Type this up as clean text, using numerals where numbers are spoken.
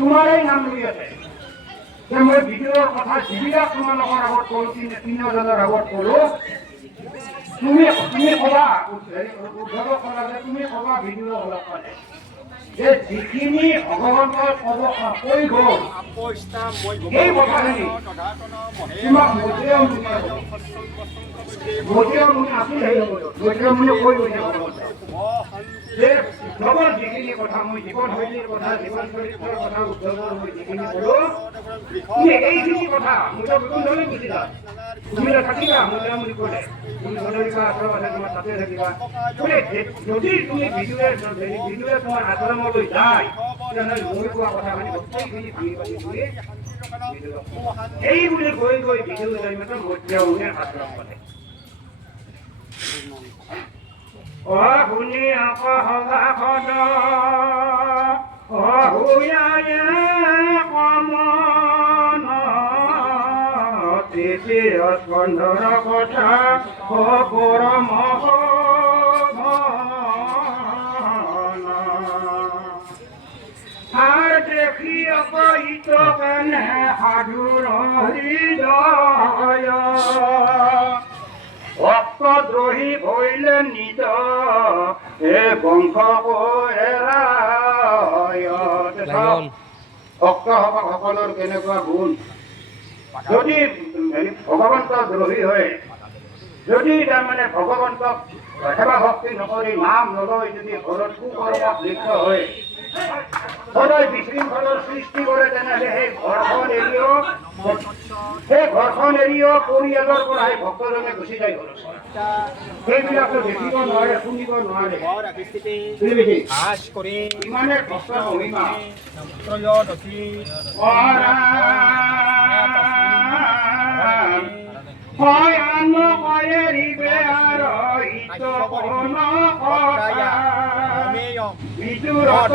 তোমাৰেই নাম লৈ আছে যে মই ভিডিঅ'ৰ কথা যিবিলাক তোমালোকৰ আগত ক'লো তিনিজনৰ আগত ক'লো তুমি ক'বা উদ্ধৱক ক'লা যে তুমি ক'বা ভিডিঅ' অলপ মানে যে যিখিনি ভগৱন্তৰ কৈ গ'ল সেই কথাখিনি তোমাক মধুৰিও মুনি আছিল সেই মধুৰিও মুনি কৈ গৈছে যে উদ্ধৱৰ যিখিনি কথা মই জীৱনশৈলীৰ কথা জীৱন চৰিত্ৰৰ কথা উদ্ধৱৰ মই যিখিনি ক'লো তুমি এইখিনি কথা মোটা বন্ধুলৈ বুজিলা তুমি থাকিবা মধুৰিও মুনি ক'লে তুমি মধুৰিকা আশ্ৰম আছে তোমাৰ তাতে থাকিবা বোলে যদি তুমি ভিডিঅ'ৰে তোমাৰ আশ্ৰমলৈ যায় তেনেহ'লে মই কোৱা কথাখিনি গোটেইখিনি ভাঙি পাতি তুমি এই বুলি গৈ ভিডিঅ' যাই মাত্ৰ মধুৰিও মুনিৰ আশ্ৰম পালে শুনি সভাসদ হুয়ায়ে কমন স্কন্ধৰ কথা পৰম আৰ দেখি অপহিত কানে সাধুৰ হৃদয় ভক্তদ্ৰোহী ভৈলে নিজ এ বংশ ভক্তসকলৰ কেনেকুৱা গুণ যদি ভগৱন্ত দ্ৰোহী হয় যদি তাৰমানে ভগৱন্তক সেৱা ভক্তি নকৰি নাম নলয় যদি ঘৰত কুকৰ্মত লিপ্ত হয় সদায় বিশৃংখলৰ সৃষ্টি কৰে তেনেহ'লে সেই ঘৰখন এৰিও পৰিয়ালৰ পৰা সেই ভক্তজনে গুচি যায় ঘৰত সেইবিলাকো দেখিব নোৱাৰে শুনিব নোৱাৰে ইমানে ভক্তৰ মহিমা হয় আন এৰিবে আৰু